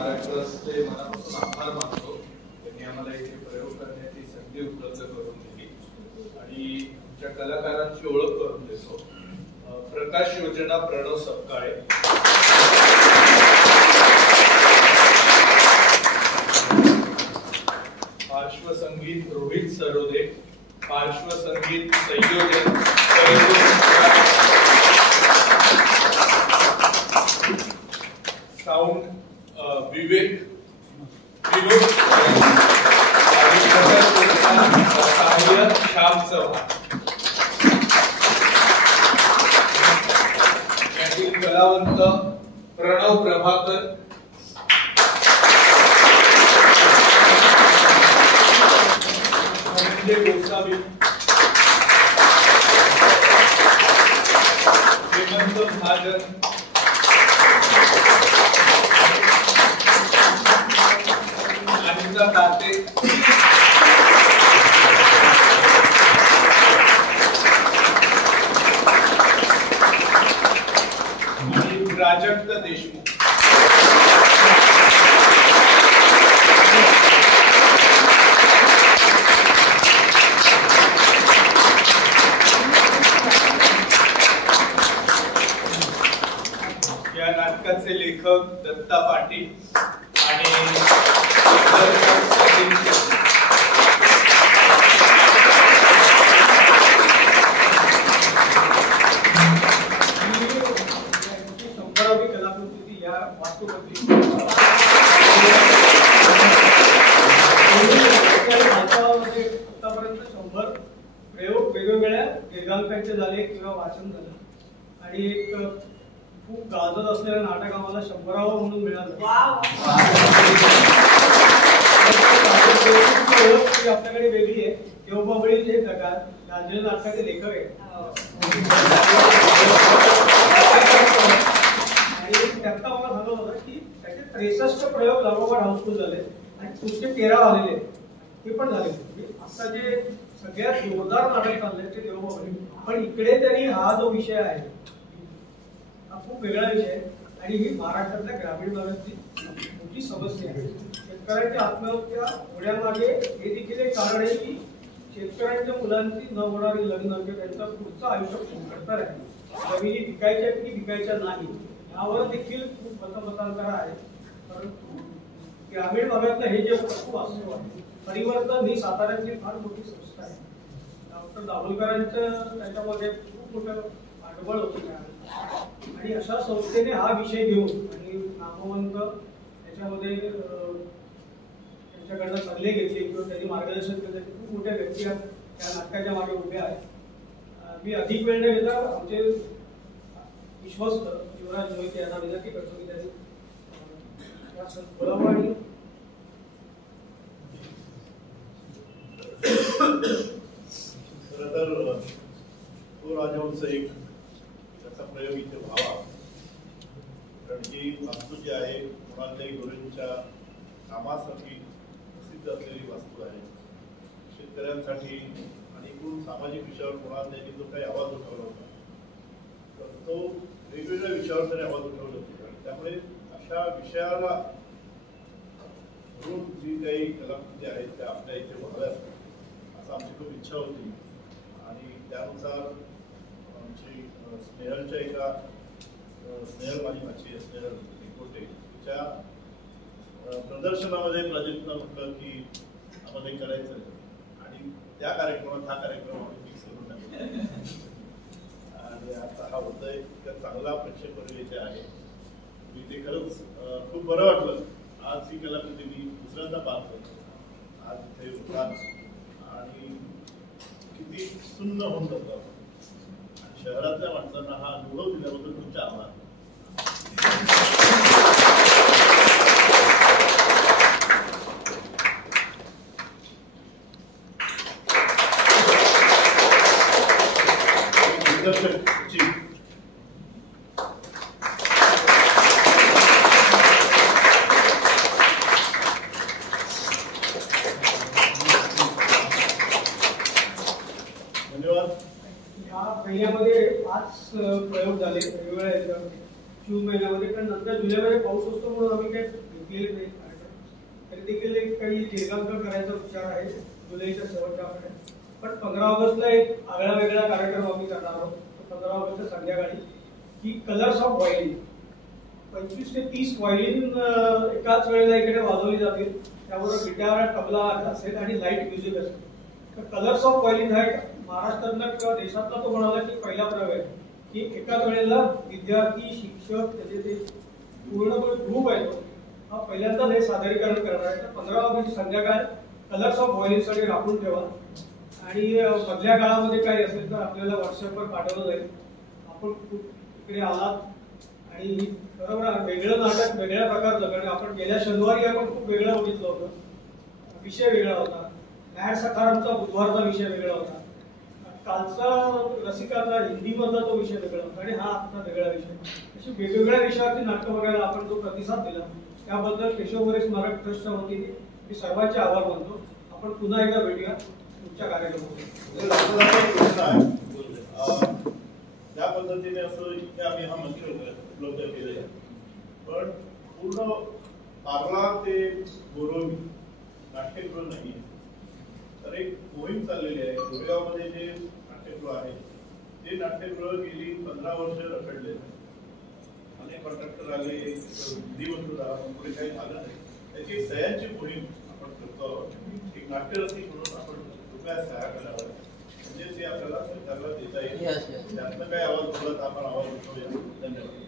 महाराष्ट्राचे मनापासून आभार मानतो. त्यांनी आम्हाला इथे प्रयोग करण्याची संधी उपलब्ध करून दिली आणि आमच्या कलाकारांची ओळख करून देतो. प्रकाश योजना प्रणव सपकाळे, पार्श्वसंगीत रोहित सरोदे, पार्श्वसंगीत संयोजन साउंड विवेक विनोद सहाय्य श्याम चव्हाण. यातील कलावंत प्रणव प्रभाकर, गोसावी, हेमंत महाजन, अनिता ताते, आणि प्राजक्त देशमुख. या नाटकाचे लेखक दत्ता पाटील आणि शंभरावी कलाकृती या वास्तुकथेत आतापर्यंत 100 प्रयोग वेगवेगळ्या दीर्घांकांचे झाले किंवा वाचन झालं आणि एक खूप गाजत असलेलं नाटक आम्हाला 100रावं म्हणून मिळालं. आपल्याकडे वेगळी आहे. देवबाबळी जे गाजलेल्या नाटकाचे लेखक आहेत आणि त्यात मला सांगत होतं की त्याचे 63 प्रयोग लागोपाठ हाऊसफुल झाले आणि पुढचे 13 आलेले ते पण झाले. आता जे सगळ्यात जोरदार नाटक चाललंय ते देवबाबळी, पण इकडे तरी हा जो विषय आहे हा खूप वेगळा विषय आहे आणि ही महाराष्ट्रातल्या ग्रामीण भागातली मोठी समस्या आहे. शेतकऱ्यांच्या आत्महत्या होण्यामागे हे देखील एक कारण आहे की शेतकऱ्यांच्या मुलांची न होणारी लग्न किंवा त्यांचं पुढचं आयुष्य घडतर आहे. जमिनी विकायच्या की विकायच्या नाही यावर देखील खूप मतमतांतर आहे. परंतु ग्रामीण भागातलं हे जे खूप वास्तव आहे परिवर्तन ही साताऱ्यातली फार मोठी संस्था आहे. डॉक्टर दाभोलकरांचं त्याच्यामध्ये खूप मोठं पाठबळ होतं आणि अशा संस्थेने हा विषय घेऊन आणि नामवंत त्याच्यामध्ये त्यांच्याकडनं सल्ले घेतले किंवा त्यांनी मार्गदर्शन केलं. खूप मोठ्या व्यक्ती या नाटकाच्या मागे उभ्या आहेत. मी अधिक वेळ न घेता आमचे विश्वस्त युवराज मोहिते यांना विनंती करतो की त्यांनी बोलावं आणि खरं तर तो राजहंस एक त्याचा प्रयोग इथे व्हावा, कारण ही वास्तू जी आहे कुणालदेवी गुरूंच्या कामासाठी प्रसिद्ध असलेली वास्तू आहे. शेतकऱ्यांसाठी आणि एकूण सामाजिक विषयावर कुणालदेवी जो काही आवाज उठवला होता तर तो वेगवेगळ्या विषयावर त्याने आवाज उठवले होते आणि त्यामुळे अशा विषयाला धरून जी काही कलाकृती आहेत त्या आपल्या इथे व्हाव्यात असं आमची खूप इच्छा होती आणि त्यानुसार आमची स्नेहलच्या एका स्नेहल माझी भाची स्नेहल निकोटे तिच्या प्रदर्शनामध्ये प्राजक्तनं म्हटलं की आम्हाला करायचं आहे आणि त्या कार्यक्रमात हा कार्यक्रम आम्ही फिक्स करून टाकला आणि आता हा होतोय. इतका चांगला प्रेक्षक वर्ग इथे आहे. मी ते खरंच खूप बरं वाटलं. आज ही कलाकृती मी दुसऱ्यांदा पाहतो आज इथे होता आणि किती सुन्न होऊन जातात. शहरातल्या माणसांना हा अनुभव दिल्याबद्दल तुमचे आभार. धन्यवाद. या महिन्यामध्ये 5 प्रयोग झाले वेगवेगळ्या याच्यावर. जून महिन्यामध्ये, कारण नंतर जुलैमध्ये पाऊस असतो म्हणून आम्ही काही घेतलेले नाही कार्यक्रम. तरी देखील एक काही दीर्घांतर करायचा विचार आहे जुलैच्या शेवटच्या आठवड्यात. पण 15 ऑगस्टला एक आगळा वेगळा कार्यक्रम आम्ही करणार आहोत. 15 ऑगस्टच्या संध्याकाळी की कलर्स ऑफ व्हायलिन, 25 ते 30 व्हायलिन एकाच वेळेला इकडे वाजवली जातील. त्याबरोबर गिटार, तबला असेल आणि लाईट म्युझिक असेल. तर कलर्स ऑफ व्हायलिन हा एक महाराष्ट्रातला किंवा देशातला तो म्हणाला की पहिला प्रयोग आहे की एकाच वेळेला विद्यार्थी, शिक्षक, त्याचे ते पूर्णपणे ग्रुप आहे तो हा पहिल्यांदाच हे सादरीकरण करणार आहे. तर 15 ऑगस्ट संध्याकाळ कलर्स ऑफ व्हायलिनसाठी राखून ठेवा. आणि मधल्या काळामध्ये काही असेल तर आपल्याला व्हॉट्सअपवर पाठवलं जाईल. आपण इकडे आलात आणि बरोबर वेगळं नाटक वेगळ्या प्रकारचं, कारण आपण गेल्या शनिवारी आपण खूप वेगळं बघितलं होतं. विषय वेगळा होता. मॅड सखारामचा बुधवारचा विषय वेगळा होता. कालचा रसिकाचा हिंदीमधला तो विषय वेगळा होता आणि हा आजचा वेगळा विषय. अशी वेगवेगळ्या विषयावरती नाटकं बघायला आपण जो प्रतिसाद दिला त्याबद्दल केशव मोरे स्मारक ट्रस्टच्या वतीने मी सर्वांचे आभार मानतो. आपण पुन्हा एकदा भेटूया तुमच्या कार्यक्रमामध्ये. त्या पद्धतीने असं इथे आम्ही हा मंच उपलब्ध केलेला आहे. पण पूर्ण पार्ला ते बोरोली नाट्यगृह नाही, तर एक मोहीम चाललेली आहे. गोरेगावमध्ये जे नाट्यगृह आहे ते नाट्यगृह गेली 15 वर्ष रखडले. अनेक कॉन्ट्रॅक्टर आले, निधी मंजूर झाला, पण पुढे काही झालं नाही. त्याची सह्यांची मोहीम आपण करतो आहोत. एक नाट्यरसिक म्हणून आपण कृपया सह्या कराव्या, म्हणजे ते आपल्याला सरकारला देता येईल. त्यातनं काही आवाज बोलत आपण आवाज उठवूया. धन्यवाद.